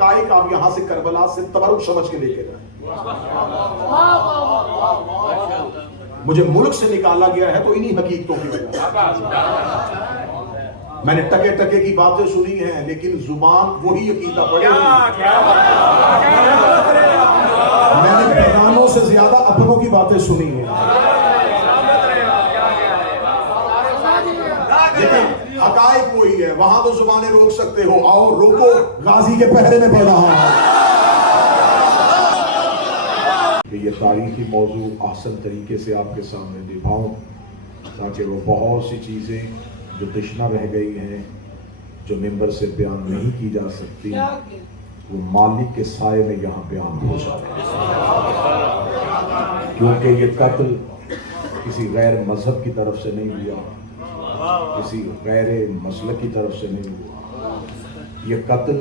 حقائق آپ یہاں سے کربلا سے تبرک سمجھ کے لے کے جائیں۔ مجھے ملک سے نکالا گیا ہے تو انہی حقیقتوں کی وجہ میں نے ٹکے ٹکے کی باتیں سنی ہیں، لیکن زبان وہی عقیدہ پڑے ہوئی۔ میں نے بیگانوں سے زیادہ اپنوں کی باتیں سنی ہیں۔ لیکن حقائق وہی ہے۔ وہاں تو زبانیں روک سکتے ہو، آؤ روکو، غازی کے پہرے میں پڑ رہا ہے۔ یہ تاریخی موضوع احسن طریقے سے آپ کے سامنے نبھاؤں تاکہ وہ بہت سی چیزیں جو تشنہ رہ گئی ہیں، جو ممبر سے بیان نہیں کی جا سکتی، وہ مالک کے سائے میں یہاں بیان ہو جائے، کیونکہ یہ قتل کسی غیر مذہب کی طرف سے نہیں ہوا، کسی غیر مسلک کی طرف سے نہیں ہوا، یہ قتل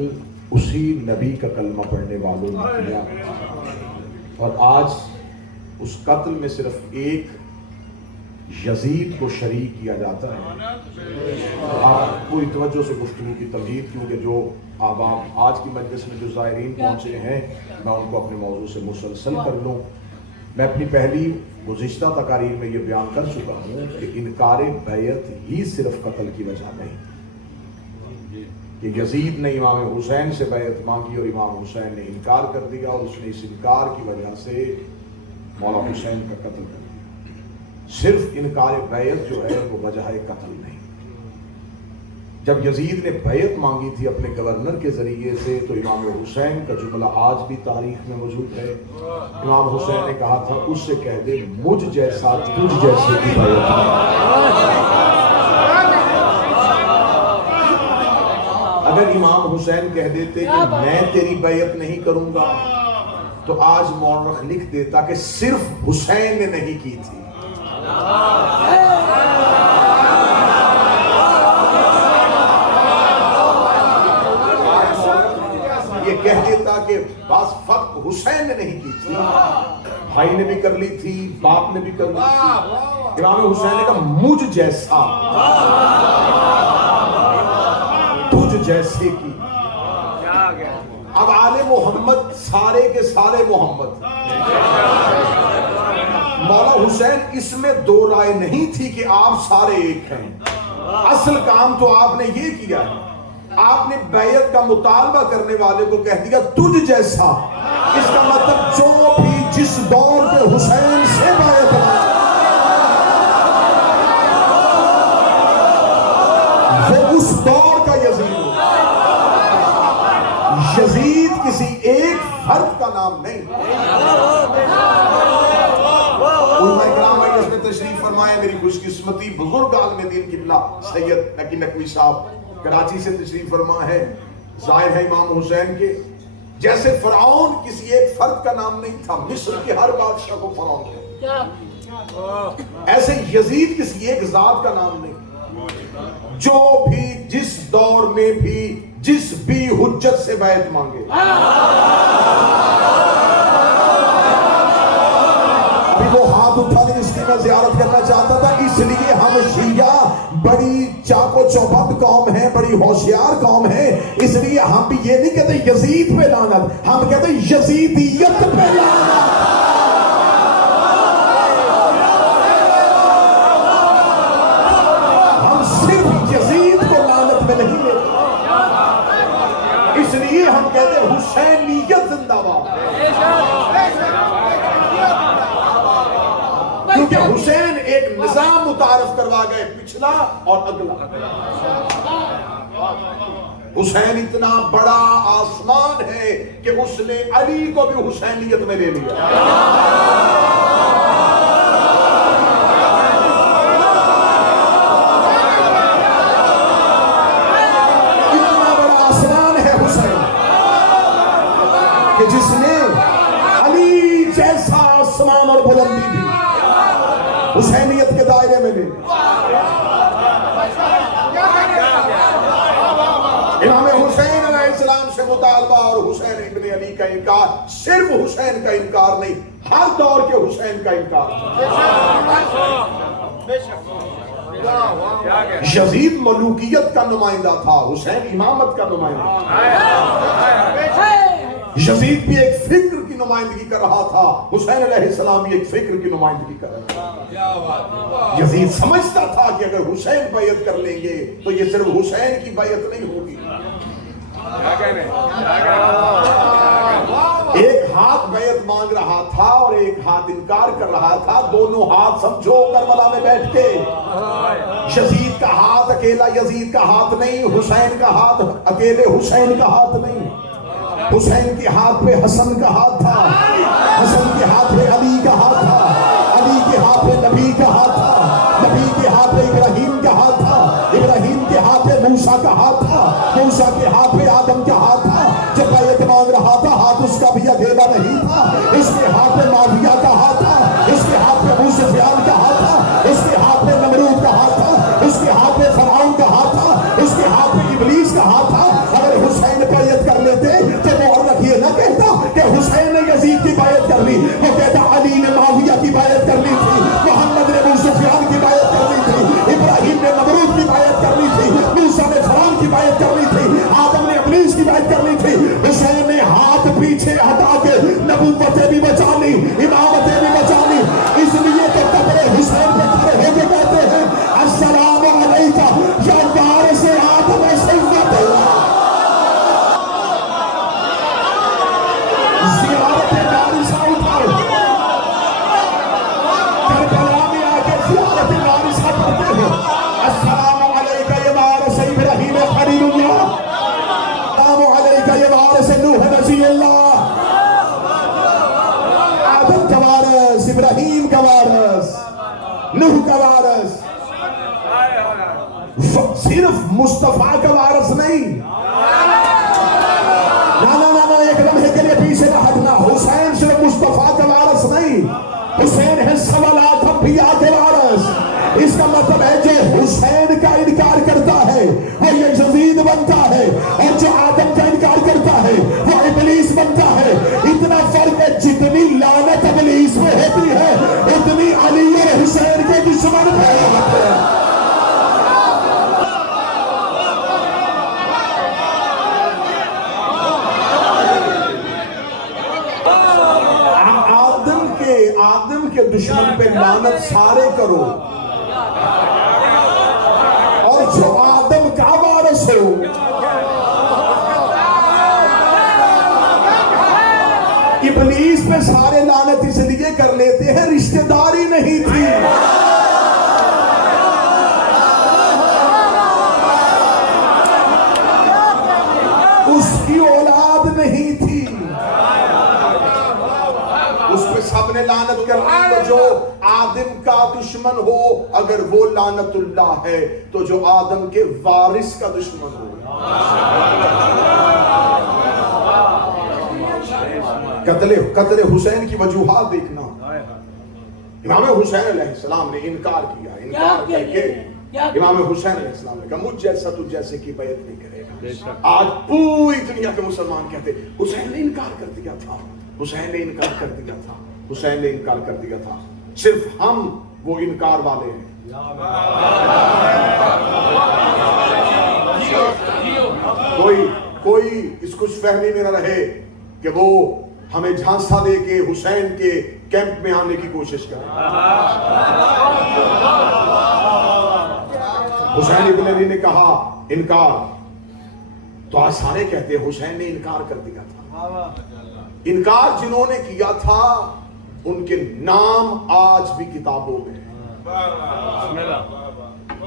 اسی نبی کا کلمہ پڑھنے والوں نے کیا، اور آج اس قتل میں صرف ایک یزید کو شریک کیا جاتا ہے۔ آپ کوئی توجہ سے گفتگو کی تمہید، کیونکہ جو عوام آج کی مجلس میں جو زائرین پہنچے ہیں میں ان کو اپنے موضوع سے مسلسل کر لوں۔ میں اپنی پہلی گزشتہ تقاریر میں یہ بیان کر چکا ہوں کہ انکار بیعت ہی صرف قتل کی وجہ نہیں، کہ یزید نے امام حسین سے بیعت مانگی اور امام حسین نے انکار کر دیا، اور اس نے اس انکار کی وجہ سے مولا حسین کا قتل کر دیا۔ صرف انکار بیعت جو ہے وہ وجہ قتل نہیں۔ جب یزید نے بیعت مانگی تھی اپنے گورنر کے ذریعے سے، تو امام حسین کا جملہ آج بھی تاریخ میں موجود ہے۔ امام حسین نے کہا تھا اس سے کہہ دے مجھ جیسا تجھ جیسے کی بیعت ہے۔ اگر امام حسین کہہ دیتے کہ میں تیری بیعت نہیں کروں گا، تو آج مورخ لکھ دیتا کہ صرف حسین نے نہیں کی تھی۔ یہ کہہ دیتا کہ بعض فقط حسین نے نہیں کی تھی، بھائی نے بھی کر لی تھی، باپ نے بھی کر لی تھی۔ امام حسین نے کہا مجھ جیسا تجھ جیسے کی۔ اب آل محمد سارے کے سارے محمد، مولا حسین اس میں دو رائے نہیں تھی کہ آپ سارے ایک ہیں۔ اصل کام تو آپ نے یہ کیا ہے، آپ نے بیعت کا مطالبہ کرنے والے کو کہہ دیا تجھ جیسا۔ اس کا مطلب جو بھی جس دور پہ حسین سے بیعت وہ اس دور کا یزید ہو۔ یزید کسی ایک فرد کا نام نہیں۔ علماء کرام اس میں تشریف فرمائے، میری خوش قسمتی بزرگ عالم دین قبلہ سید نقی نقوی صاحب کراچی سے تشریف فرما ہے، ظاہر ہے امام حسین کے جیسے فرعون کسی ایک فرد کا نام نہیں تھا، مصر کے ہر بادشاہ کو فرعون کہا، ایسے یزید کسی ایک ذات کا نام نہیں۔ جو بھی جس دور میں بھی جس بھی حجت سے بیعت مانگے، وہ ہاتھ اٹھا دے، اس کی میں زیارت کرنا چاہتا تھا، اس لیے ہم شیعہ بڑی چاق و چوبند قوم ہے، بڑی ہوشیار قوم ہے، اس لیے ہم بھی یہ نہیں کہتے یزید پہ لعنت، ہم کہتے یزیدیت پہ لعنت۔ ہم صرف یزید کو لعنت میں نہیں لیتے، اس لیے ہم کہتے حسینیت زندہ باد، کیونکہ حسین ایک نظام متعارف کروا گئے، پچھلا اور اگلا۔ حسین اتنا بڑا آسمان ہے کہ اس نے علی کو بھی حسینیت میں لے لیا۔ اتنا بڑا آسمان ہے حسین کہ جس نے علی جیسا آسمان اور بلندی بھی حسینیت کے دائرے میں لے۔ امام حسین علیہ السلام سے مطالبہ اور حسین ابن علی کا انکار، صرف حسین کا انکار نہیں، ہر دور کے حسین کا انکار۔ یزید ملوکیت کا نمائندہ تھا، حسین امامت کا نمائندہ تھا۔ یزید بھی ایک فکر کی نمائندگی کر رہا تھا، حسین علیہ السلام بھی ایک فکر کی نمائندگی کر رہا تھا۔ یزید سمجھتا تھا کہ اگر حسین بیعت کر لیں گے تو یہ صرف حسین کی بیعت نہیں ہوگی، ایک ہاتھ بیعت مانگ رہا تھا اور ایک ہاتھ انکار کر رہا تھا، دونوں ہاتھ سمجھو کربلا میں بیٹھ کے۔ یزید کا ہاتھ اکیلا یزید کا ہاتھ نہیں، حسین کا ہاتھ اکیلے حسین کا ہاتھ نہیں، حسین کے ہاتھ پہ حسن کا ہاتھ تھا، حسن کے ہاتھ پہ علی کا ہاتھ تھا، علی کے ہاتھ پہ نبی کا ہاتھ تھا، نبی کے ہاتھ پہ ابراہیم کا ہاتھ تھا، ابراہیم کے ہاتھ پہ موسیٰ کا ہاتھ تھا، موسیٰ کے ہاتھ پہ آدم کا ہاتھ تھا۔ جب بیعت مانگ رہا تھا ہاتھ اس کا بھی اکیلا نہیں تھا، اس کے ہاتھ پہ معاویہ کا ہاتھ تھا، اس کے ہاتھ پہ ابو سفیان کا ہاتھ تھا، اس کے ہاتھ پہ نمرود کا ہاتھ تھا، اس کے ہاتھ پہ فرعون کا ہاتھ تھا، اس کے ہاتھ پہ ابلیس کا ہاتھ تھا۔ اگر حسین بیعت کر لیتے تو مورخ یہ نہ کہتا کہ حسین نے یزید کی بیعت کر لی، وہ کہتا علی نے معاویہ کی بیعت کر لی تھی، محمد نے ابو سفیان کی بیعت کر لی تھی، ابراہیم نے نمرود کی بیعت کر لی تھی، موسیٰ نے فرعون کی بیعت کر لی تھی، آدم نے ابلیس کی بیعت کر لی تھی۔ حسین نے ہاتھ پیچھے ہٹا کے نبوتیں بھی بچا لی، امامتیں بھی بچا لی، اس لیے تو قبر حسین پہ کھڑے ہو کے کہتے ہیں السلام علیکہ یا وارث آدم سیدنا اللہ۔ زیارت وارثہ اٹھاؤ، کربلا میں آ کے زیارت وارثہ پڑھتے ہو، السلام علیکہ یا وارث ابراہیم خلیل اللہ، السلام علیکہ یا وارث نوح نبی اللہ، آدم کا وارث، ابراہیم کا وارث، نوح کا وارث، صرف مصطفیٰ کا وارث نہیں۔ نا ایک لمحے کے لیے پیچھے نہ ہٹنا، حسین صرف مصطفیٰ کا وارث نہیں، حسین ہے 1.25 انبیاء کے وارث۔ اس کا مطلب ہے جو حسین کا انکار کرتا ہے وہ یزید بنتا ہے، اور جو آدم کا انکار کرتا ہے وہ ابلیس بنتا ہے۔ اتنا فرق ہے، جتنی لعنت ابلیس میں ہوتی ہے اتنی علی اور حسین کے دشمن میں ہوتے ہیں۔ آدم کے دشمن پہ لعنت سارے کرو، اور جو آدم کا وارث ہو ابلیس پہ سارے لعنت اس لیے کر لیتے ہیں رشتہ داری نہیں تھی، اس کی اولاد نہیں تھی، اس پہ سب نے لعنت کر دی۔ تو جو آدم کا دشمن ہو اگر وہ لعنت اللہ ہے تو جو آدم کے وارث کا دشمن ہو۔ قتل حسین کی وجوہات دیکھنا، امام حسین علیہ السلام نے انکار کیا، انکار کر کے امام حسین علیہ السلام نے کہا مجھ جیسا تو جیسے کی بیعت نہیں کرے گا۔ آج پوری دنیا کے مسلمان کہتے حسین نے انکار کر دیا تھا، حسین نے انکار کر دیا تھا، حسین نے انکار کر دیا تھا، صرف ہم وہ انکار والے ہیں۔ کوئی اس خوش فہمی میں نہ رہے کہ وہ ہمیں جھانسا دے کے حسین کے کیمپ میں آنے کی کوشش کرے۔ حسین ابن علی نے کہا انکار، تو آج سارے کہتے ہیں حسین نے انکار کر دیا تھا۔ انکار جنہوں نے کیا تھا ان کے نام آج بھی کتابوں میں ہیں۔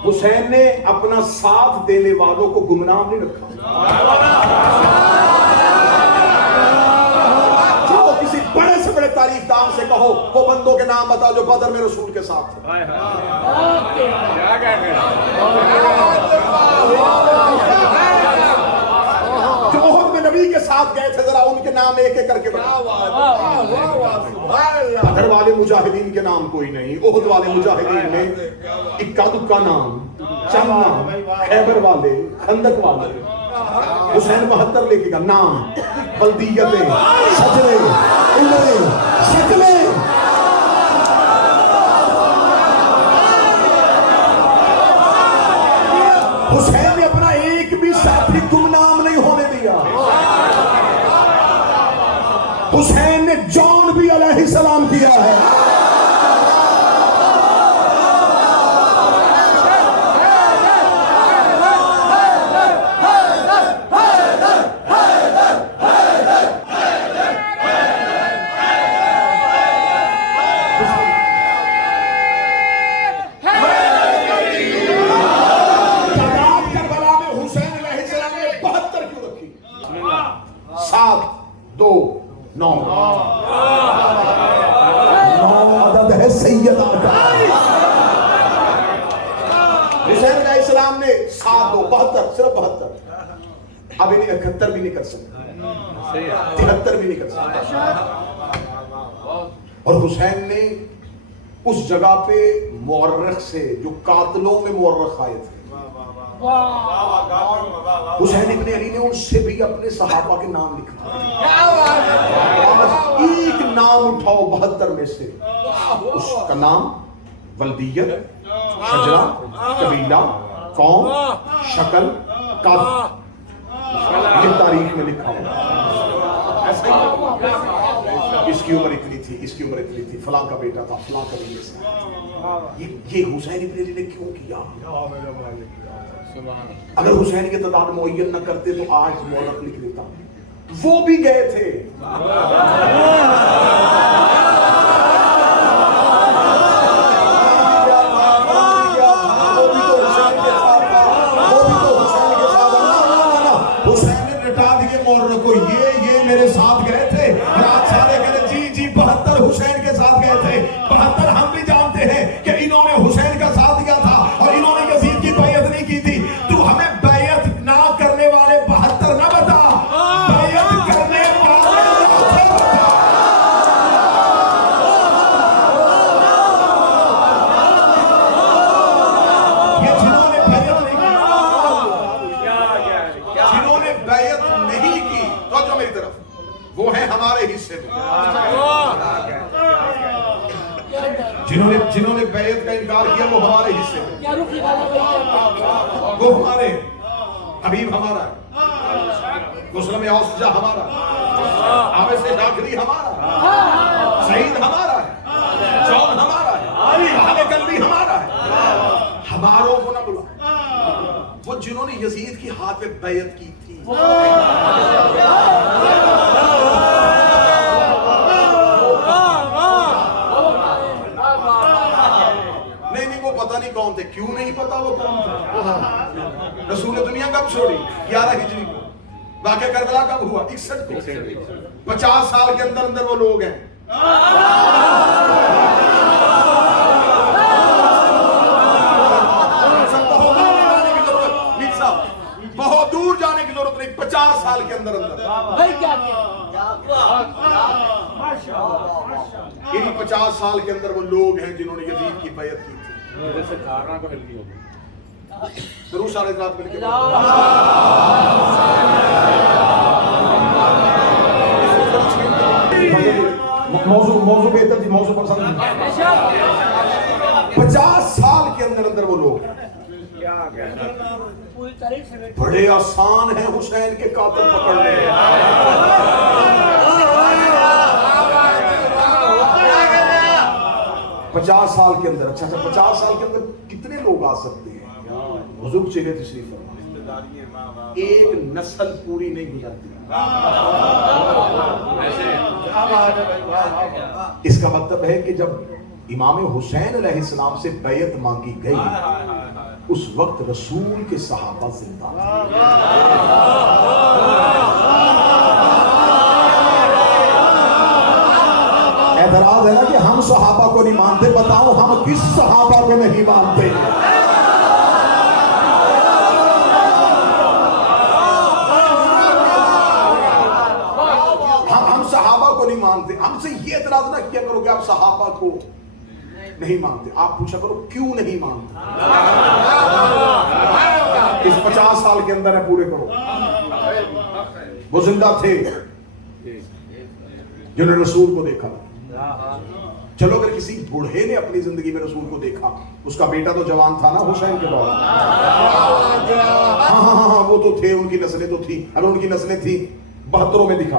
حسین نے اپنا ساتھ دینے والوں کو گمنام نہیں رکھا۔ جو کسی بڑے سے بڑے تاریخ دان سے کہو وہ بندوں کے نام بتا جو بدر میں رسول کے ساتھ تھے۔ جو احد میں نبی کے ساتھ گئے تھے ذرا ان کے نام ایک ایک کر کے بتاؤ۔ بدر والے مجاہدین کے نام کوئی نہیں، احد والے مجاہدین میں اکا دکا نام، چند نام، خیبر والے، خندق والے، حسین 72 لے کے گا نام، بلدیتیں، شجرے، عمریں، شکلیں۔ حسین نے جان بھی علیہ السلام کیا ہے. صرف 72. اب انہیں 71 بھی نہیں کر سکتے, 73 بھی نہیں کر سکتے. اور حسین نے اس جگہ پہ مورخ سے, جو قاتلوں میں مورخ آئے تھے, حسین ابن علی نے ان سے بھی اپنے صحابہ کے نام لکھا. ایک نام اٹھاؤ 72 میں سے, اس کا نام ولدیت, شجرہ, قبیلہ, قوم, شکل, قد, یہ تاریخ میں لکھا ہوا. اس کی عمر اتنی تھی, اس کی عمر اتنی تھی, فلاں کا بیٹا تھا, فلاں کا بیٹا تھا. یہ حسین ابن علی نے کیوں کیا؟ اگر حسین کی تعداد معین نہ کرتے تو آج مورخ لکھ دیتا. وہ بھی گئے تھے. یہ میرے ساتھ گئے تھے, رات سارے کہتے جی جی 72 حسین کے ساتھ گئے تھے. 72 ہم بھی جانتے ہیں کہ انہوں نے حسین کا ساتھ دیا تھا اور انہوں نے یزید کی بیعت نہیں کی تھی. تو ہمیں بیعت نہ کرنے والے 72 نہ بتا, بیعت کرنے والے بتا. یہ جنہوں نے بیعت نہیں کی, جنہوں نے بیعت نہیں کی, تو میری طرف وہ ہیں ہمارے حصے میں. جنہوں نے بیعت کا انکار کیا وہ ہمارے حصے میں. وہ ہمارے حبیب ہمارا ہے, مسلم اوسجہ ہمارا ہے, عابد شاکری ہمارا ہے, سعید ہمارا ہے, جون ہمارا ہے, اہل قلبی ہمارا ہے. ہماروں کو نہ بلا. وہ جنہوں نے یزید کی ہاتھ میں بیعت کی تھی, پتہ نہیں کون تھے. کیوں نہیں پتا وہ کون تھے؟ رسول دنیا کب چھوڑی؟ 11 ہجری کو. واقعہ کربلا کب ہوا؟ 61 کو. 50 سال کے اندر اندر وہ لوگ ہیں. بہت دور جانے کی ضرورت نہیں, 50 سال کے اندر اندر انہی 50 سال کے اندر وہ لوگ ہیں جنہوں نے یزید کی بیعت کی تھی. ضرور سارے رات مل کے موضوع بہتر تھی, موضوع پسند. 50 سال کے اندر اندر وہ لوگ بڑے آسان ہیں حسین کے قاتل پکڑنے. 50 سال کے اندر. اچھا 50 سال کے اندر کتنے لوگ آ سکتے ہیں؟ حضور چہرے تشریف فرما, ایک نسل پوری نہیں گزرتی. اس کا مطلب ہے کہ جب امام حسین علیہ السلام سے بیعت مانگی گئی اس وقت رسول کے صحابہ زندہ تھے. اعتراض ہے نا کہ ہم صحابہ کو نہیں مانتے. بتاؤ ہم کس صحابہ کو نہیں مانتے؟ ہم صحابہ کو نہیں مانتے. ہم سے یہ اعتراض نہ کیا کرو کہ آپ صحابہ کو نہیں مانتے. آپ پوچھا کرو کیوں نہیں مانتے. اس 50 سال کے اندر ہے, پورے کرو. وہ زندہ تھے جنہوں نے رسول کو دیکھا. چلو اگر کسی بوڑھے نے اپنی زندگی میں رسول کو دیکھا, اس کا بیٹا تو جوان تھا نا حسین کے دور. ہاں وہ تو تھے, ان کی نسلیں تو تھی. اگر ان کی نسلیں تھی 72 میں دکھا.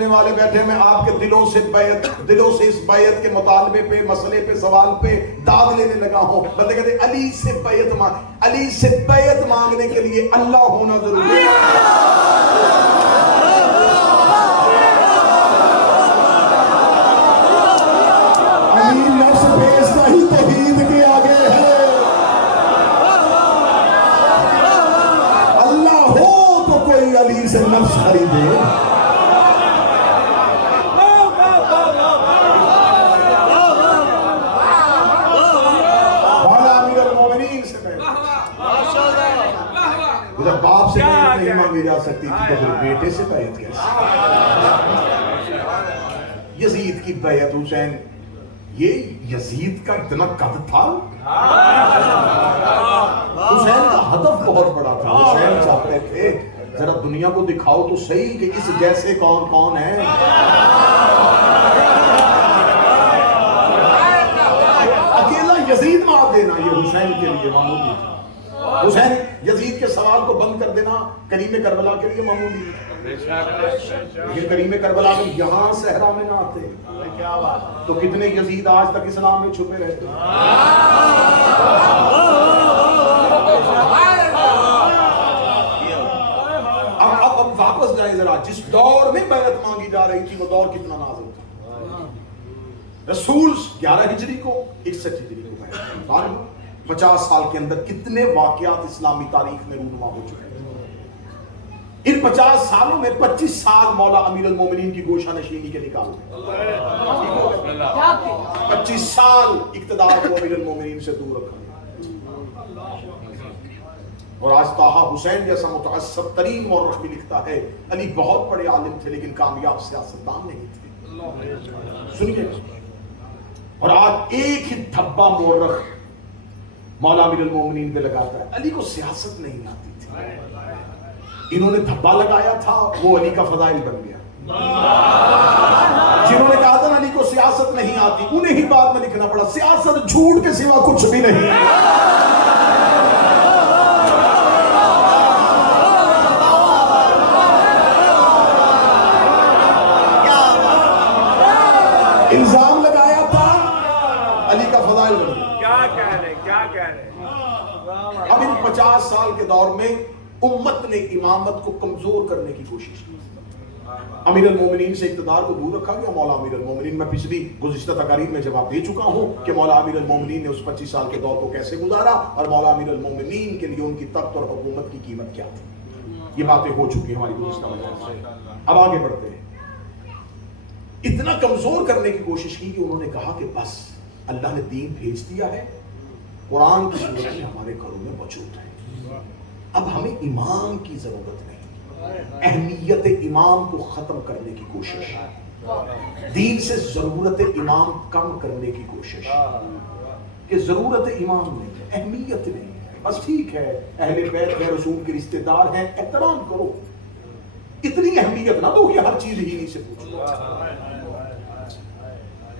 سننے والے بیٹھے، میں آپ کے دلوں سے اس بیعت کے مطالبے پہ، مسئلے پہ، سوال پہ داد لینے لگا ہوں۔ بندے کہتے علی سے بیعت مانگنے کے لیے اللہ ہونا ضروری ہے۔ علی نفس بیچتا ہی توحید کے آگے ہے۔ اللہ ہو تو کوئی علی سے نفس خریدے۔ ادھر باپ سے نہیں مانگی جا سکتی تھی تو پھر بیٹے سے بیعت کیسے؟ یزید کی بیعت حسین، یہ یزید کا اتنا قد تھا، حسین کا ہدف بہت بڑا تھا۔ حسین چاہتے تھے ذرا دنیا کو دکھاؤ تو صحیح کہ اس جیسے کون کون ہے۔ اکیلا یزید مار دینا یہ حسین کے لیے معمولی تھا۔ حسین یزید کے سوال کو بند کر دینا کریم کربلا کے لیے معمولی ہے، لیکن کریم کربلا میں یہاں صحرا میں نہ آتے تو کتنے یزید آج تک اسلام میں چھپے رہتے۔ اب واپس جائیں ذرا، جس دور میں بیعت مانگی جا رہی تھی وہ دور کتنا نازک تھا۔ رسول 11 ہجری کو 61 ہجری کو بیعت، 50 سال کے اندر کتنے واقعات اسلامی تاریخ میں رونما ہو چکے ہیں۔ ان 50 سالوں میں 25 سال مولا امیر المومنین کی گوشہ نشینی کے نکال گئے۔ 25 سال اقتدار کو امیر المومنین سے دور رکھا، اور آج طٰہٰ حسین جیسا متعصب ترین مورخ بھی لکھتا ہے علی بہت بڑے عالم تھے لیکن کامیاب سیاستدان نہیں تھے۔ سنیے، اور آج ایک ہی دھبا مورخ مولا امیر المومنین پہ لگاتا ہے علی کو سیاست نہیں آتی تھی۔ انہوں نے دھبا لگایا تھا، وہ علی کا فضائل بن گیا۔ جنہوں نے کہا تھا علی کو سیاست نہیں آتی، انہیں ہی بعد میں لکھنا پڑا سیاست جھوٹ کے سوا کچھ بھی نہیں۔ الزام لگایا تھا، علی کا فضائل بن گیا۔ اب ان 50 سال کے دور میں امت نے امامت کو کمزور کرنے کی کوشش کی۔ امیر المومنین سے اقتدار کو دور رکھا گیا۔ مولا امیر المومنین، میں پچھلی گزشتہ تقاریر میں جواب دے چکا ہوں کہ مولا امیر المومنین نے اس 25 سال کے دور کو کیسے گزارا اور مولا امیر المومنین کے لیے ان کی تخت اور حکومت کی قیمت کیا تھی۔ یہ باتیں ہو چکی ہماری گزشتہ مجالس میں۔ اب آگے بڑھتے ہیں۔ اتنا کمزور کرنے کی کوشش کی کہ انہوں نے کہا کہ بس اللہ نے دین بھیج دیا ہے، قرآن کی صورت میں ہمارے گھروں میں موجود ہے، اب ہمیں امام کی ضرورت نہیں۔ اہمیت امام کو ختم کرنے کی کوشش، دین سے ضرورت امام کم کرنے کی کوشش کہ ضرورت امام نہیں ہے، اہمیت نہیں ہے، بس ٹھیک ہے اہل بیت ہے، رسول کے رشتہ دار ہیں، احترام کرو، اتنی اہمیت نہ دو کہ ہر چیز ہی نہیں سے پوچھو۔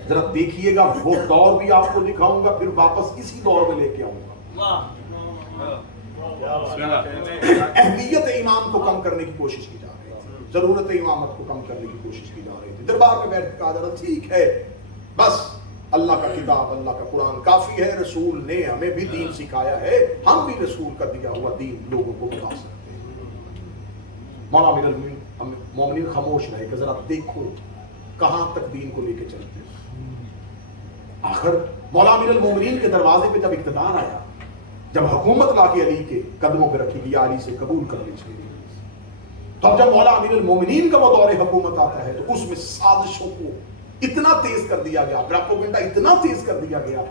ذرا دیکھیے گا، وہ دور بھی آپ کو دکھاؤں گا، پھر واپس اسی دور میں لے کے آؤں گا۔ اہمیت امام کو کم کرنے کی کوشش کی جا رہی تھی، ضرورت امامت کو کم کرنے کی کوشش کی جا رہی تھی۔ دربار میں بیٹھ کے کہا جا رہا ٹھیک ہے بس اللہ کا کتاب، اللہ کا قرآن کافی ہے، رسول نے ہمیں بھی دین سکھایا ہے، ہم بھی رسول کا دیا ہوا دین لوگوں کو بتا سکتے ہیں۔ مولا امیر المومنین خاموش رہے کہ ذرا دیکھو کہاں تک دین کو لے کے چلتے ہیں۔ آخر مولا امیر المومنین کے دروازے پہ جب اقتدار آیا، جب حکومت لا کے علی کے قدموں پہ رکھی گئی، علی سے قبول کر لیجیے، تو اب جب مولا امیر المومنین کا وہ دور حکومت آتا ہے تو اس میں سازشوں کو اتنا تیز کر دیا گیا، پروپیگنڈا اتنا تیز کر دیا گیا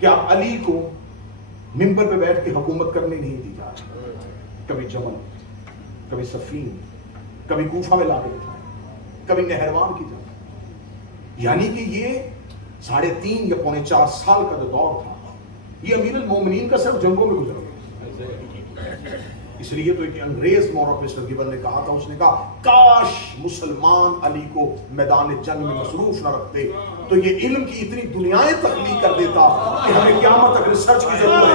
کہ اب علی کو منبر پہ بیٹھ کے حکومت کرنے نہیں دی جا رہی، کبھی جمل، کبھی صفین، کبھی کوفہ میں لا کے بٹھائے، کبھی نہروان کی جنگ، یعنی کہ یہ 3.5 یا 4.25 سال کا جو دور تھا یہ امیر المومنین کا صرف جنگوں میں گزر گیا۔ اس لیے تو ایک انگریز مورخ مسٹر گبن نے کہا تھا، اس نے کہا کاش مسلمان علی کو میدان جنگ میں مصروف نہ رکھتے تو یہ علم کی اتنی دنیایں تخلیق کر دیتا کہ ہمیں قیامت تک ریسرچ کی ضرورت ہے۔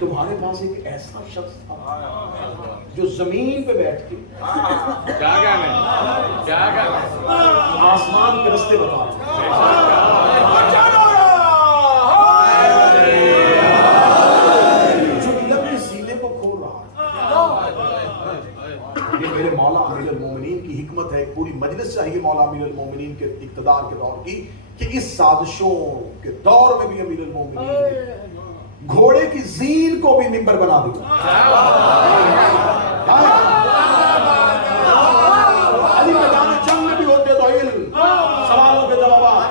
تمہارے پاس ایک ایسا شخص تھا جو زمین پہ بیٹھ کے آسمان کے رستے بتا جو لمبے سینے کو کھول رہا. یہ میرے مولا امیر المومنین کی حکمت ہے. پوری مجلس چاہیے مولا امیر المومنین کے اقتدار کے دور کی کہ اس سازشوں کے دور میں بھی امیر المومنین نے گھوڑے کی زین کو بھی منبر بنا دیا. علی میدان جنگ میں بھی ہوتے تو علم سوالوں کے جوابات.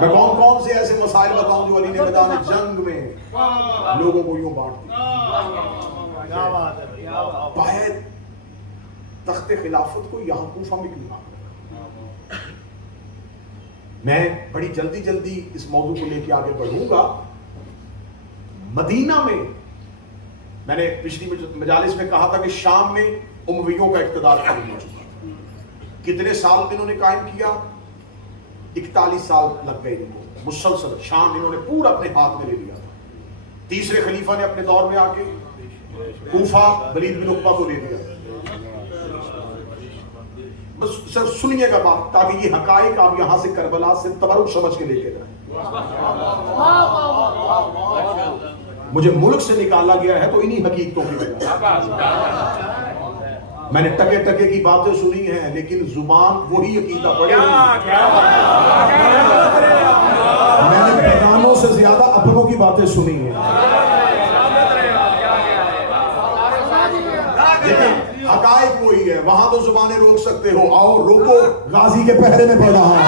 میں کون کون سے ایسے مسائل بتاؤں جو علی نے میدان جنگ میں لوگوں کو یوں بانٹ دیا. باید تخت خلافت کو یہاں کوفہ میں کیوں نہ. میں بڑی جلدی اس موضوع کو لے کے آگے بڑھوں گا. مدینہ میں نے پچھلی مجالس میں کہا تھا کہ شام میں امویوں کا اقتدار قائم ہو چکا. کتنے سال انہوں نے قائم کیا؟ 41 سال لگ گئے ان کو. مسلسل شام انہوں نے پورا اپنے ہاتھ میں لے لیا تھا. تیسرے خلیفہ نے اپنے دور میں آ کے کوفہ ولید بن عقبہ کو دے دیا. بس صرف سنیے گا بات تاکہ یہ حقائق آپ یہاں سے کربلا سے تبرک سمجھ کے لے کے جائیں. مجھے ملک سے نکالا گیا ہے تو انہی حقیقتوں کی وجہ. میں نے ٹکے ٹکے کی باتیں سنی ہیں لیکن زبان وہی عقیدہ پڑے. میں نے بیگانوں سے زیادہ اپنوں کی باتیں سنی ہیں. لیکن حقائق وہی ہے. وہاں تو زبانیں روک سکتے ہو, آؤ روکو. غازی کے پہرے میں پڑ رہا ہوں.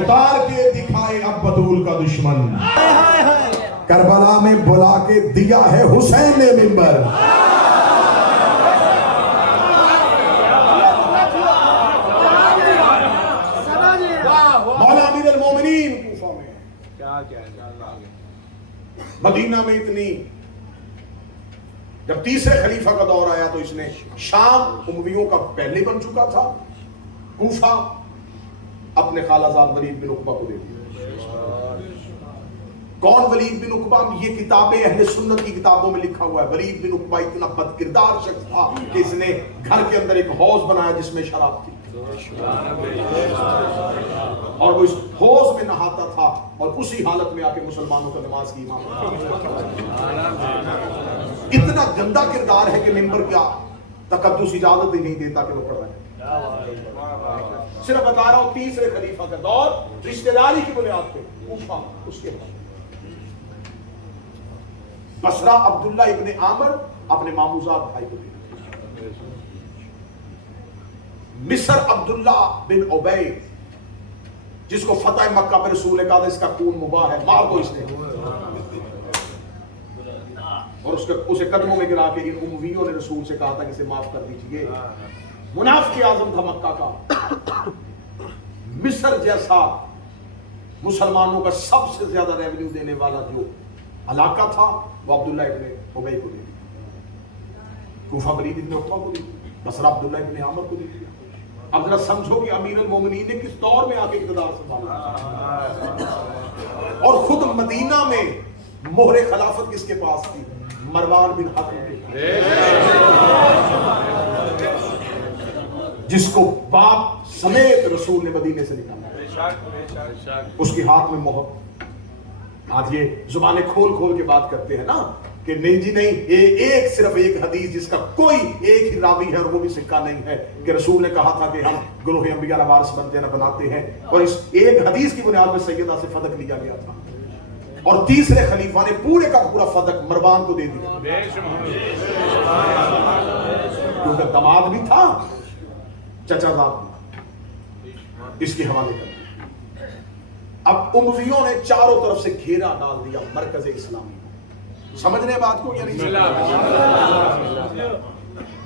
اتار کے دکھائے اب بطول کا دشمن, کربلا میں بلا کے دیا ہے حسین نے منبر. مولا امیر المومنین کوفہ میں, مدینہ میں اتنی. جب تیسرے خلیفہ کا دور آیا تو اس نے شام امویوں کا پہلے بن چکا تھا, کوفہ اپنے خالہ زاد ولید بن عقبہ کو دے دیا. کون ولید بن عقبہ؟ یہ کتابیں اہل سنت کی کتابوں میں لکھا ہوا ہے. ولید بن عقبہ اتنا بد کردار شخص تھا کہ اس نے گھر کے اندر ایک حوض بنایا جس میں شراب تھی, اور وہ اس حوض میں نہاتا تھا اور اسی حالت میں آ کے مسلمانوں کا نماز کی امامت. اتنا گندا کردار ہے کہ ممبر کیا تقدس اجازت ہی نہیں دیتا کہ وہ پڑھ رہے. صرف بتا رہا ہوں تیسرے خلیفہ کا دور رشتہ داری کی بنیاد پہ کوفہ. اس کے بعد بصرہ عبداللہ ابن عامر اپنے ماموزاد بھائی کو دیا. مصر عبداللہ بن عبید جس کو فتح مکہ پہ رسول نے کہا تھا اس کا خون مباح ہے, مار دو اس نے, اور اسے قدموں میں گرا کے ان امویوں نے رسول سے کہا تھا کہ اسے معاف کر دیجئے. منافق اعظم تھا مکہ کا. مصر جیسا مسلمانوں کا سب سے زیادہ ریونیو دینے والا جو علاقہ تھا وہ عبداللہ ابن عبی کو دے دیا. کوفہ ولید ابن عقبہ کو دے دیا. بصرہ عبداللہ ابن عامر کو دے دیا. اب ذرا سمجھو کہ امیر المومنین نے کس دور میں آ کے اقتدار سنبھالا. اور خود مدینہ میں مہر خلافت کس کے پاس تھی؟ مروان بن حکم کے, جس کو باپ سمیت رسول نے مدینے سے نکالا. اس کے ہاتھ میں مہر. آج یہ زبانیں کھول کھول کے بات کرتے ہیں نا کہ نہیں جی نہیں, صرف ایک حدیث جس کا کوئی ایک ہی راوی ہے اور وہ بھی سکہ نہیں ہے کہ رسول نے کہا تھا کہ ہم گروہ انبیاء وارث بنتے ہیں بناتے ہیں, اور اس ایک حدیث کی بنیاد میں سیدہ سے فدق لیا گیا تھا. اور تیسرے خلیفہ نے پورے کا پورا فدق مروان کو دے دیا کیونکہ دماد بھی تھا, چچا زاد اس کے حوالے کر. اب امویوں نے چاروں طرف سے گھیرا ڈال دیا مرکز اسلامی. سمجھ رہے بات کو یا نہیں؟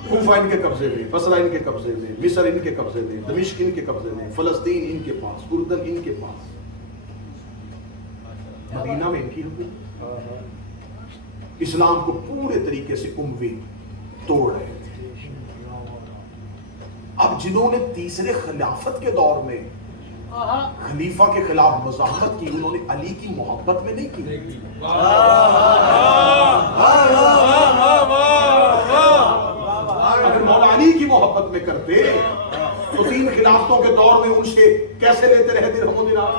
کوفہ ان کے قبضے میں, بصرہ ان کے قبضے میں, مصر ان کے قبضے میں, دمشق ان کے قبضے میں, فلسطین ان کے پاس, اردن ان کے پاس, مدینہ میں ان کی حکومت. اسلام کو پورے طریقے سے اموی توڑ رہے تھے. اب جنہوں نے تیسرے خلافت کے دور میں خلیفہ کے خلاف مزاحمت کی، انہوں نے علی کی محبت میں نہیں کی. اگر مولا علی کی محبت میں کرتے تو تین خلافتوں کے دور میں ان سے کیسے لیتے رہے درہم و دینار.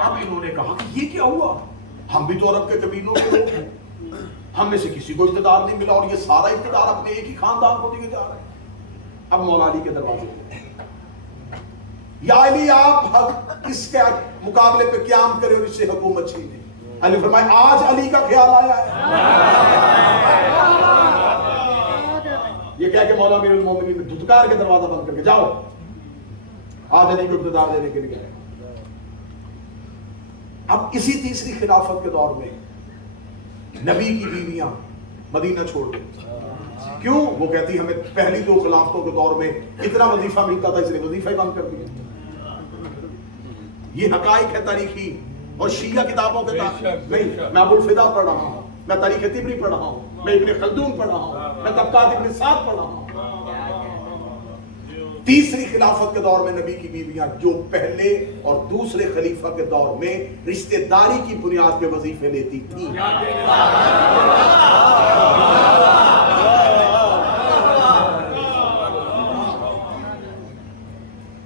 اب انہوں نے کہا کہ یہ کیا ہوا، ہم بھی تو عرب کے قبیلوں کے لوگ ہیں، ہم میں سے کسی کو اقتدار نہیں ملا اور یہ سارا اقتدار اپنے ایک ہی خاندان کو دیے جا رہے ہیں. اب مولا علی کے دروازے پہ، یا علی آپ اس کے مقابلے پہ قیام کرے اور اس سے حکومت چھینے. علی فرمائے آج علی کا خیال آیا ہے. یہ کہہ کے مولا امیر المومنین نے دھتکار کے دروازہ بند کر کے جاؤ، آج علی کو اقتدار دینے کے لیے گئے. اب اسی تیسری خلافت کے دور میں نبی کی بیویاں مدینہ چھوڑ گئی. کیوں؟ وہ کہتی ہمیں پہلی دو خلافتوں کے دور میں اتنا وظیفہ ملتا تھا، اس لیے وظیفہ ہی بند کر دیا. یہ حقائق ہے تاریخی اور شیعہ کتابوں کے نہیں. میں ابو الفدا پڑھ رہا ہوں، میں تاریخ طبری پڑھ رہا ہوں، میں ابن خلدون پڑھ رہا ہوں، میں طبقات ابن سعد پڑھ رہا ہوں. تیسری خلافت کے دور میں نبی کی بیویاں جو پہلے اور دوسرے خلیفہ کے دور میں رشتہ داری کی بنیاد پہ وظیفے لیتی تھیں.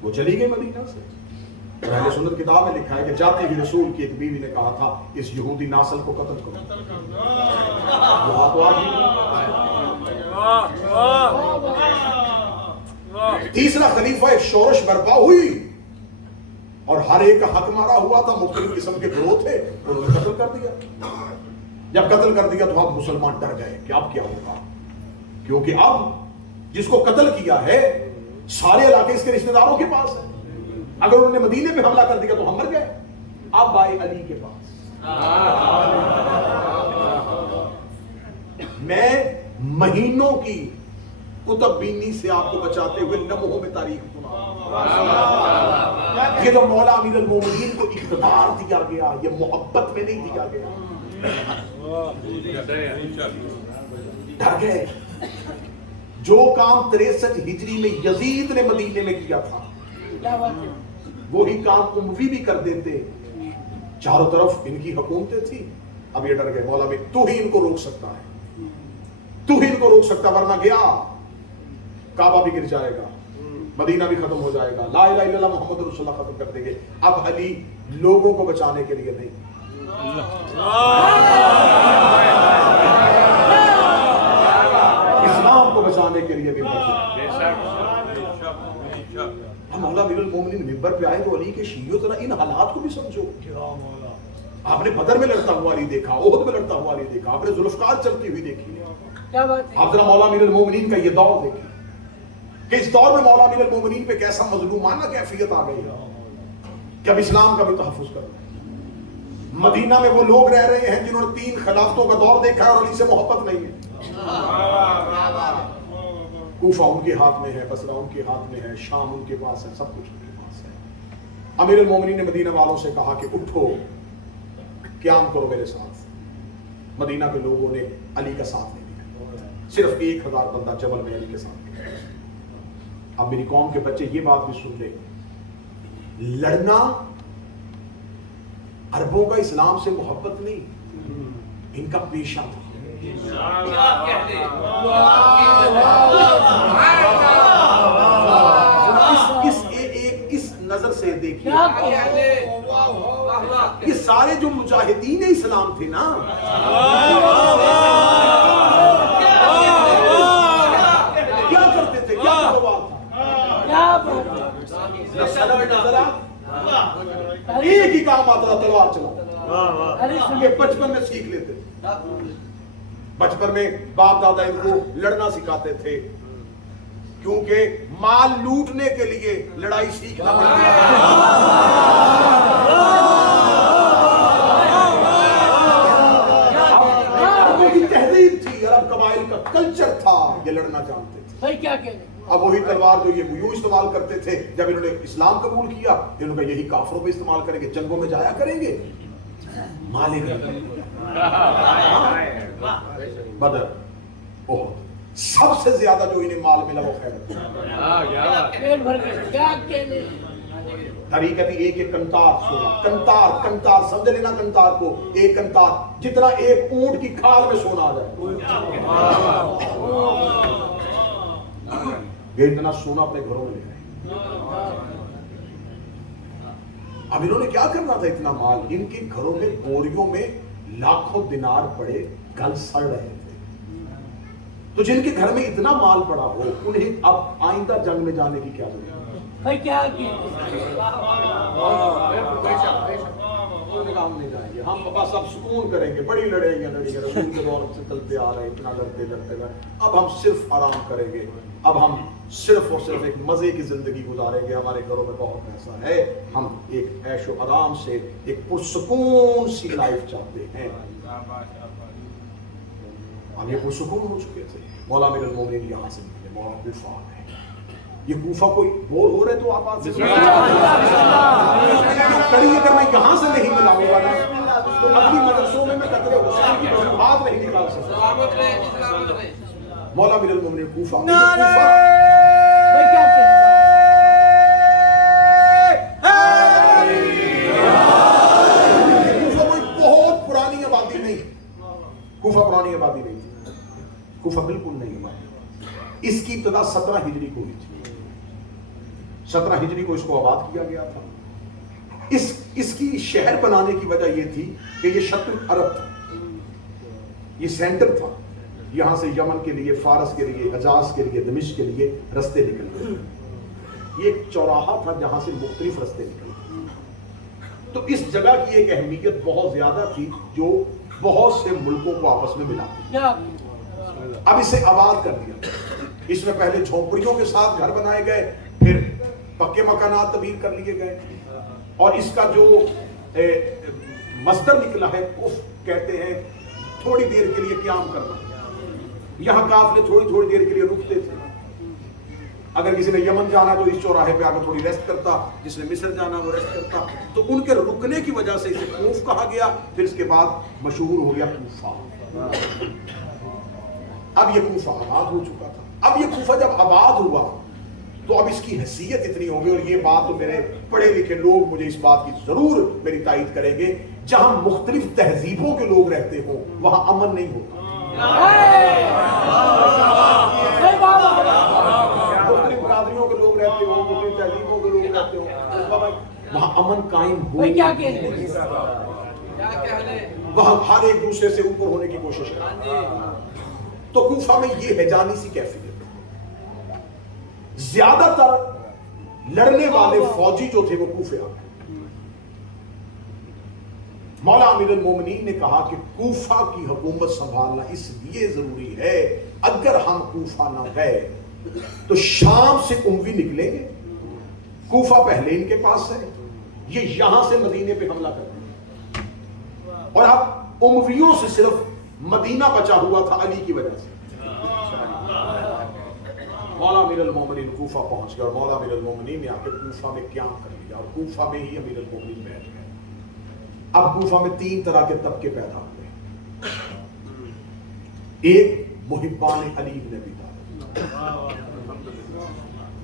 وہ چلی گئی مدینہ سے. اہل سنت کتاب میں لکھا ہے کہ جاتے ہی رسول کی ایک بیوی نے کہا تھا اس یہودی نسل کو قتل کرو. وہاں تو تیسرا خلیفہ ایک شورش برپا ہوئی اور ہر ایک کا حق مارا ہوا تھا. مختلف قسم کے گروہ تھے، انہوں نے قتل کر دیا. جب قتل کر دیا تو اب مسلمان ڈر گئے کہ اب کیا ہوگا، کیونکہ اب جس کو قتل کیا ہے سارے علاقے اس کے رشتہ داروں کے پاس ہے. اگر انہوں نے مدینے پہ حملہ کر دیا تو ہم مر گئے. اب آئے علی کے پاس. میں مہینوں کی کتب بینی سے آپ کو بچاتے ہوئے لمحوں میں تاریخ سنا. یہ جو مولا امیر المومنین کو اقتدار دیا گیا یہ محبت میں نہیں دیا گیا. ڈر گئے. جو کام 63 ہجری میں یزید نے مدینے میں کیا تھا وہی کام اموی بھی کر دیتے. چاروں طرف ان کی حکومتیں تھی. اب یہ ڈر گئے مولا میں تو ہی ان کو روک سکتا ہے، تو ہی ان کو روک سکتا، ورنہ گیا کعبہ بھی گر جائے گا، مدینہ بھی ختم ہو جائے گا، لا الہ الا اللہ محمد رسول اللہ ختم کر دیں گے. اب علی لوگوں کو بچانے کے لیے نہیں، اسلام کو بچانے کے لیے بھی مولا امیر المومنین ممبر پہ آئے تو علی کے شیعوں ذرا ان حالات کو بھی سمجھو. آپ نے بدر میں لڑتا ہوا علی دیکھا، احد میں لڑتا ہوا علی دیکھا، آپ نے ذوالفقار چلتی ہوئی دیکھی. آپ ذرا مولا امیر المومنین کا یہ دور دیکھیں کہ اس دور میں مولا امیر المومنین پہ کیسا مظلومانہ کیفیت آ گئی کہ اب اسلام کا بھی تحفظ کرنا. مدینہ میں وہ لوگ رہ رہے ہیں جنہوں نے 3 خلافتوں کا دور دیکھا ہے اور علی سے محبت نہیں ہے. کوفہ ان کے ہاتھ میں ہے، بصرہ ان کے ہاتھ میں ہے، شام ان کے پاس ہے، سب کچھ ان کے پاس ہے. امیر المومنین نے مدینہ والوں سے کہا کہ اٹھو قیام کرو میرے ساتھ. مدینہ کے لوگوں نے علی کا ساتھ نہیں دیا، صرف 1000 بندہ جبل میں علی کے ساتھ گیا. اب میری قوم کے بچے یہ بات بھی سن لے، لڑنا عربوں کا اسلام سے محبت نہیں، ان کا پیشہ تھا. اس نظر سے دیکھیے یہ سارے جو مجاہدین اسلام تھے نا، کیا کرتے تھے، کیا ایک ہی کام آتا تھا تلوار چلانا. یہ بچپن میں سیکھ لیتے تھے. بچپن میں باپ دادا ان کو لڑنا سکھاتے تھے کیونکہ مال لوٹنے کے لیے لڑائی سیکھنا پڑتی ہے. عربوں کی تہذیب تھی، عرب قبائل کا کلچر تھا، یہ لڑنا جانتے تھے. کیا کہنے اب وہی تلوار جو یہ یوں استعمال کرتے تھے جب انہوں نے اسلام قبول کیا انہوں نے یہی کافروں پہ استعمال کریں گے، جنگوں میں جایا کریں گے. مالک بدر سب سے زیادہ جو انہیں مال ملا وہ خیبر طریقہ تھی ایک ایک کنتار سونا، کنتار سمجھ لینا کنتار کو، ایک کنتار جتنا ایک اونٹ کی کھال میں سونا آ جائے، یہ اتنا سونا اپنے گھروں میں لے آئے۔ اب انہوں نے کیا کرنا تھا اتنا مال؟ ان کے گھروں میں بوریوں میں لاکھوں دینار پڑے گل سڑ رہے تھے۔ تو جن کے گھر میں اتنا مال پڑا ہو انہیں اب آئندہ جنگ میں جانے کی کیا ضرورت؟ ہم نہیں جائیں گے، ہم بس اب سکون کریں گے، بڑی لڑیں گے، رسول کے دور سے چلتے آ رہے ہیں، اتنا لڑتے گئے، اب ہم صرف آرام کریں گے، اب ہم صرف اور صرف ایک مزے کی زندگی گزاریں گے، ہمارے گھروں میں بہت پیسہ ہے، ہم ایک عیش و آرام سے ایک پرسکون سی لائف چاہتے ہیں۔ ہم یہ پرسکون ہو چکے تھے۔ مولا امیر المومنین یہاں سے نکلے، مولا کوفہ ہے، یہ کوفہ کوئی بور ہو رہے تو آپ آج سے کڑی اگر میں یہاں سے نہیں ملاؤں گا نا تو اگلی مدرسوں میں قطرے حسین کی بات نہیں نکال سکتا۔ مولا امیر المومنین کوفہ کوئی بہت پرانی آبادی نہیں، کوفہ پرانی آبادی نہیں تھی، کوفہ بالکل نہیں آبادی۔ اس کی ابتدا 17 ہجری کو ہوئی تھی، 17 ہجری کو اس کو آباد کیا گیا تھا۔ اس کی شہر بنانے کی وجہ یہ تھی کہ یہ شطر عرب تھا، یہ سینٹر تھا، یہاں سے یمن کے لیے، فارس کے لیے، حجاز کے لیے، دمشق کے لیے رستے نکل گئے۔ یہ ایک چوراہا تھا جہاں سے مختلف رستے نکل گئے۔ تو اس جگہ کی ایک اہمیت بہت زیادہ تھی جو بہت سے ملکوں کو آپس میں ملاتی۔ اب اسے آباد کر دیا، اس میں پہلے جھونپڑیوں کے ساتھ گھر بنائے گئے، پھر پکے مکانات تعمیر کر لیے گئے، اور اس کا جو مصدر نکلا ہے کف کہتے ہیں تھوڑی دیر کے لیے قیام کرنا۔ یہاں قافلے تھوڑی دیر کے لیے رکتے تھے، اگر کسی نے یمن جانا تو اس چوراہے پہ آ کے تھوڑی ریسٹ کرتا، جس نے مصر جانا وہ ریسٹ کرتا۔ تو ان کے رکنے کی وجہ سے اسے کوف کہا گیا، پھر اس کے بعد مشہور ہو گیا کوفہ۔ اب یہ کوفہ آباد ہو چکا تھا۔ اب یہ کوفہ جب آباد ہوا تو اب اس کی حیثیت اتنی ہوگی، اور یہ بات تو میرے پڑھے لکھے لوگ مجھے اس بات کی ضرور میری تائید کریں گے، جہاں مختلف تہذیبوں کے لوگ رہتے ہوں وہاں امن نہیں ہوتا۔ مختلف برادریوں کے لوگ رہتے ہوں، مختلف تہذیبوں کے لوگ رہتے ہوں، وہاں امن قائم ہو، وہاں ہر ایک دوسرے سے اوپر ہونے کی کوشش کرتے۔ تو کوفہ میں یہ ہیجانی سی کیفیت، زیادہ تر لڑنے والے فوجی جو تھے وہ کوفے آ گئے۔ مولا امیر المومنین نے کہا کہ کوفہ کی حکومت سنبھالنا اس لیے ضروری ہے، اگر ہم کوفہ نہ گئے تو شام سے اموی نکلیں گے، کوفہ پہلے ان کے پاس ہے، یہ یہاں سے مدینے پہ حملہ کرتے ہیں، اور اب امویوں سے صرف مدینہ بچا ہوا تھا علی کی وجہ سے۔ مولا امیر المومنین کوفہ پہنچ گیا، اور مولا امیر المومنین نے آ کے کوفہ میں قیام کر لیا، اور کوفہ میں ہی امیر المومنین بیٹھ گئے۔ اب کوفہ میں 3 طرح کے طبقے پیدا ہوئے، ایک محبان علی بن ابی طالب،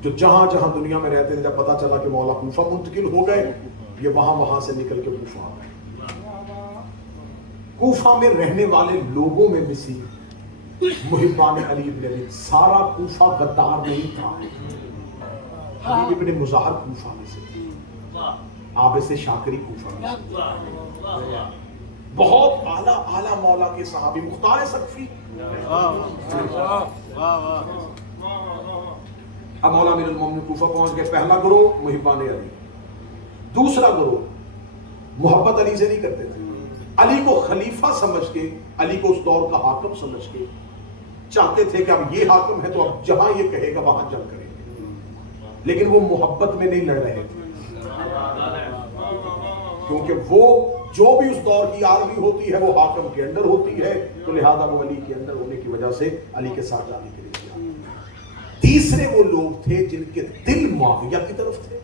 جو جہاں جہاں دنیا میں رہتے تھے، جب پتا چلا کہ مولا کوفہ منتقل ہو گئے، یہ وہاں سے نکل کے کوفہ آ گئے۔ کوفہ میں رہنے والے لوگوں میں بھی سی محبان علی بن ابی، سارا کوفہ غدار نہیں تھا، حبیب ابن مظاہر کوفہ میں سے، عابس شاکری کوفہ میں سے، بہت اعلیٰ مولا کے صحابی، مختار سقفی۔ اب مولا امیر المومنین کوفہ پہنچ گئے۔ پہلا گروہ محبان علی، دوسرا گروہ محبت علی سے نہیں کرتے تھے، علی کو خلیفہ سمجھ کے، علی کو اس دور کا حاکم سمجھ کے چاہتے تھے کہ اب یہ حاکم ہے تو اب جہاں یہ کہے گا وہاں جنگ کریں گے، لیکن وہ محبت میں نہیں لڑ رہے تھے، کیونکہ وہ جو بھی اس دور کی آرمی ہوتی ہے وہ حاکم کے اندر ہوتی ہے، تو لہذا وہ علی کے اندر ہونے کی وجہ سے علی کے ساتھ جانے کے لیے کیا۔ تیسرے وہ لوگ تھے جن کے دل معاویہ کی طرف تھے،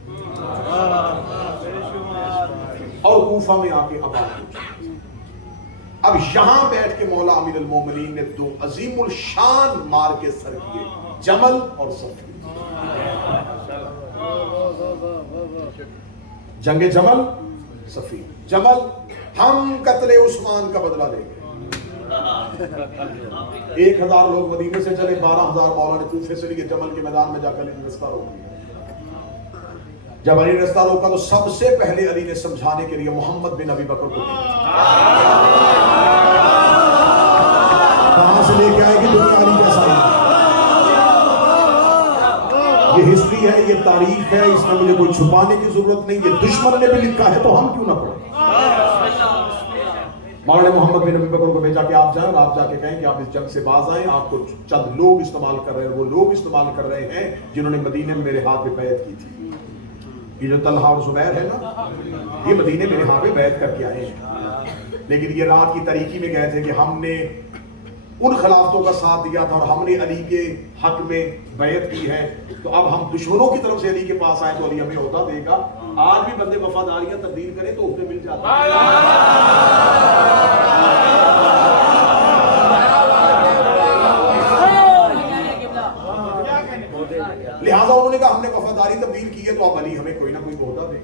اور کوفہ میں آ کے آباد ہو چکے۔ اب یہاں بیٹھ کے مولا امیر المومنین نے دو عظیم الشان مار کے سر کیے، جمل اور صفین۔ جنگ جمل صفین۔ جمل، ہم قتل عثمان کا بدلہ لیں گے۔ 1000 لوگ مدینے سے چلے، 12,000 مولا نے کوفے سے لیے، جمل کے میدان میں جا کر علی نے رستہ روک دیا۔ جب علی نے رستہ روکا تو سب سے پہلے علی نے سمجھانے کے لیے محمد بن ابی بکر کو کہاں سے لے کے آئے گی دنیا علی کیسا ہے؟ یہ ہسٹری ہے، یہ تاریخ ہے، اس میں مجھے کوئی چھپانے کی ضرورت نہیں، یہ دشمن نے بھی لکھا ہے تو ہم کیوں نہ پڑھیں؟ مولا نے محمد بن ابی بکر کو بھیجا کہ آپ جائیں اور آپ جا کے کہیں کہ آپ اس جنگ سے باز آئیں، آپ کو چند لوگ استعمال کر رہے ہیں، وہ لوگ استعمال کر رہے ہیں جنہوں نے مدینے میں میرے ہاتھ پہ بیعت کی تھی۔ یہ جو طلحہ اور زبیر ہے نا، یہ مدینے میرے ہاتھ پہ بیعت کر کے آئے ہیں، لیکن یہ رات کی تاریکی میں گئے تھے کہ ہم نے ان خلافتوں کا ساتھ دیا تھا اور ہم نے علی کے حق میں بیعت کی ہے، تو اب ہم دشمنوں کی طرف سے علی کے پاس آئے تو علی ہمیں عہدہ دے گا۔ آج بھی بندے وفاداریاں تبدیل کریں تو عہدے مل جاتے ہیں۔ لہٰذا انہوں نے کہا ہم نے وفاداری تبدیل کی ہے تو اب علی ہمیں کوئی نہ کوئی عہدہ دے۔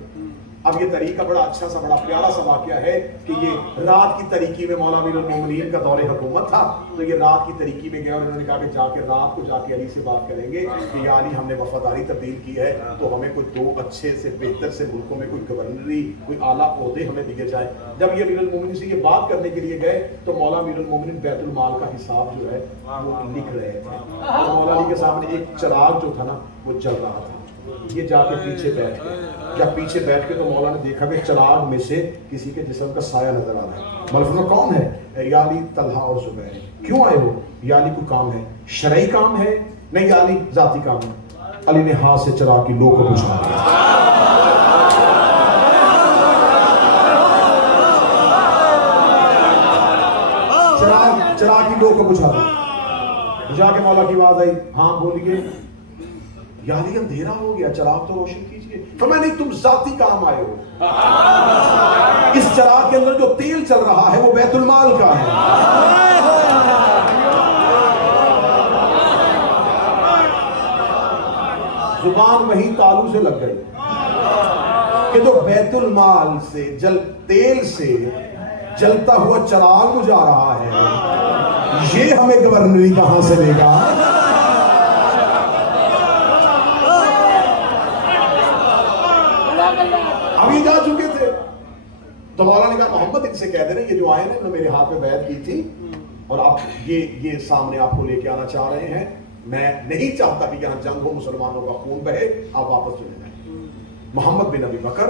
اب یہ طریقہ بڑا اچھا سا، بڑا پیارا سا واقعہ ہے کہ یہ رات کی طریقی میں مولا امیر المومنین کا دور حکومت تھا، تو یہ رات کی طریقی میں گیا اور انہوں نے کہا کہ جا کے رات کو جا کے علی سے بات کریں گے کہ یا علی ہم نے وفاداری تبدیل کی ہے تو ہمیں کوئی دو اچھے سے بہتر سے ملکوں میں کوئی گورنری، کوئی اعلیٰ عہدے ہمیں دیے جائیں۔ جب یہ امیر المومنین سے یہ بات کرنے کے لیے گئے تو مولا امیر المومنین بیت المال کا حساب جو ہے وہ لکھ رہے تھے، تو مولا علی کے سامنے ایک چراغ جو تھا نا وہ جل رہا تھا۔ یہ جا کے پیچھے بیٹھ گئے، جب پیچھے بیٹھ کے تو مولا نے دیکھا کہ چراغ میں سے کسی کے جسم کا سایہ نظر آ رہا ہے۔ مولا فرمایا کون ہے؟ یا علی طلحہ اور زبیر۔ کیوں آئے ہو؟ یا علی کوئی کام ہے؟ شرعی کام ہے؟ نہیں یا علی ذاتی کام ہے۔ علی نے ہاتھ سے چراغ کی لو کو بجھا دیا۔ چراغ کی لو کو بجھا دیا۔ بجھا کے مولا کی آواز آئی، ہاں بولیے۔ یا علی اندھیرا ہو گیا، چراغ تو روشن کیجئے۔ فرمایا نہیں، تم ذاتی کام آئے ہو۔ اس چراغ کے اندر جو تیل چل رہا ہے وہ بیت المال کا ہے۔ زبان وہیں تالو سے لگ گئی کہ جو بیت المال سے تیل سے جلتا ہوا چراغ بجھا رہا ہے، یہ ہمیں گورنری کہاں سے دے گا؟ ابھی جا چکے تھے تو مولا نے کہا محمد ان سے کہہ دینا یہ جو آئے نا انہوں نے میرے ہاتھ میں بیعت کی تھی اور آپ یہ سامنے آپ کو لے کے آنا چاہ رہے ہیں، میں نہیں چاہتا کہ یہاں جنگ ہو، مسلمانوں کا خون بہے، آپ واپس چلے جائیں۔ محمد بن ابی بکر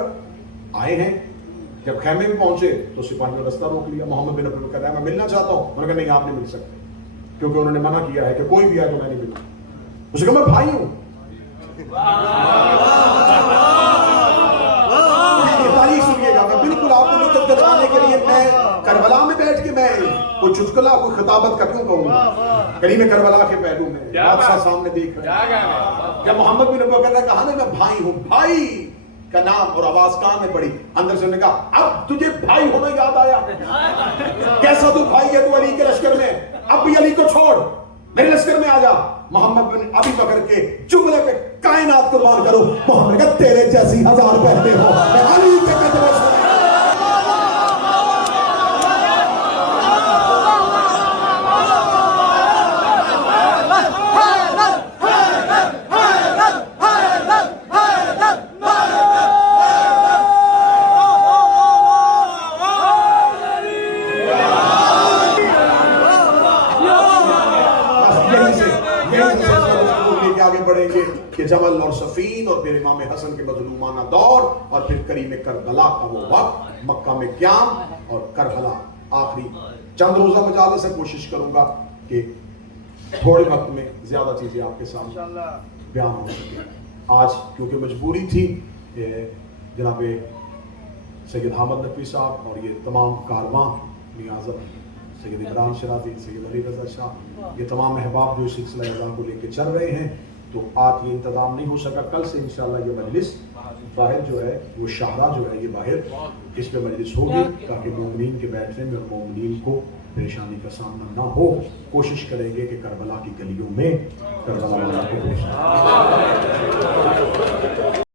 آئے ہیں، جب خیمے میں پہنچے تو سپاہیوں نے رستہ روک لیا۔ محمد بن ابی بکر کہہ رہا ہے میں ملنا چاہتا ہوں، انہوں نے کہا نہیں آپ نہیں مل سکتے، کیونکہ انہوں نے منع کیا ہے کہ کوئی بھی آئے تو میں نہیں ملوں۔ اس نے کہا میں بھائی ہوں۔ تاریخ سنیے گا، میں بالکل آپ کو مدد دلانے کے لیے میں کربلا میں بیٹھ کے میں کوئی چٹکلا کوئی خطابت کا کیوں کہوں گا؟ کریم کربلا کے پہلو میں بادشاہ سامنے دیکھ رہے ہیں۔ جب محمد بن ابی بکر نے کہا نا میں بھائی ہوں، بھائی کا نام اور آواز کان میں پڑی، اندر سے انہوں نے کہا اب تجھے بھائی ہونا یاد آیا؟ کیسا تو بھائی ہے تو علی کے لشکر میں، اب بھی علی کو چھوڑ میرے لشکر میں آ جا۔ محمد بن ابی بکر کے جملے پہ کائنات قربان کرو، محمد نے کہا تیرے جیسی 1000 بہنیں ہو، میں علی کے قدموں سے بڑھیں گے کہ جمل اور صفین اور پھر امام حسن کے مظلومانہ دور اور پھر کریم کربلا کا وہ وقت، مکہ میں قیام اور کربلا آخری چند روزہ مجالس سے کوشش کروں گا کہ تھوڑے وقت میں زیادہ چیزیں آپ کے سامنے بیان ہو سکیں۔ آج کیونکہ مجبوری تھی جناب سید حامد نقوی صاحب اور یہ تمام کارواں نیاز سید عمران شرازی، سید علی رضا شاہ، یہ تمام احباب جو اس سلسلہ اعزاز کو لے کے چل رہے ہیں، تو آج یہ انتظام نہیں ہو سکا. کل سے انشاءاللہ یہ مجلس باہر جو ہے وہ شاہراہ جو ہے یہ باہر اس پہ مجلس ہوگی تاکہ مومنین کے بیٹھنے میں اور مومنین کو پریشانی کا سامنا نہ ہو. کوشش کریں گے کہ کربلا کی گلیوں میں کربلا والا کو پیش آئے.